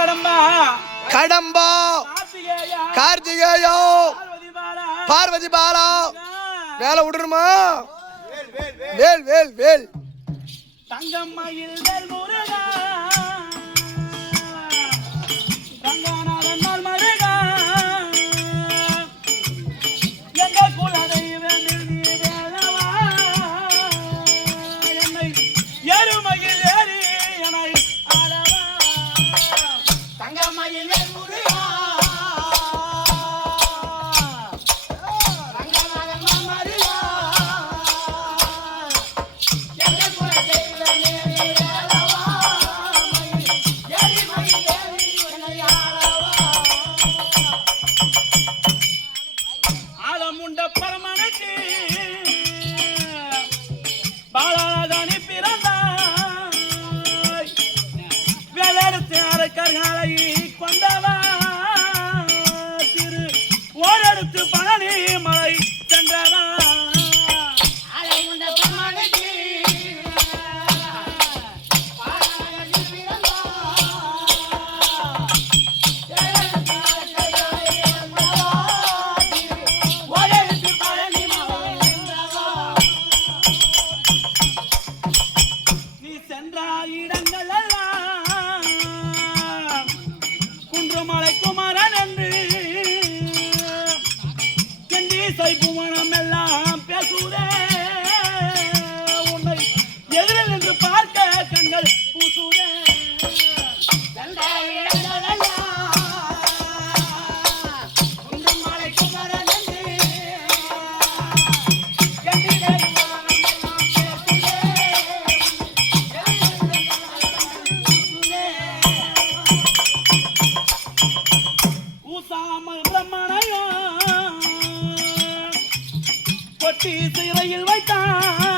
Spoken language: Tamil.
கடம்பா கார்த்திகேயா பார்வதி பாலா வேலை விடுமா வேல் வேல் வேல் தங்கம்மையில் வேல் முருகா ரங்கநாதன் நாள் மருகா எங்க குலதெய்வமில் நீ வேலவா என்னை எருமையில் ஏறி என்னை ஆளவா தங்கம்மையில் வேல் முருகா பாலாதானி பிறந்தாய் வேலெடுத்து அரக்கர்களை கொண்டவா திரு ஓரெடுத்து பழனி மலை சென்றவா இடங்கள் எல்லாம் குன்றுமலை குமரன் என்று எந்தீசை புவனம் எல்லாம் பேசுதே உன்னை எதிரில் நின்று பார்க்க கண்கள் பூசுதே பிரம்மணையா கொட்டி சிறையில் வைத்தான்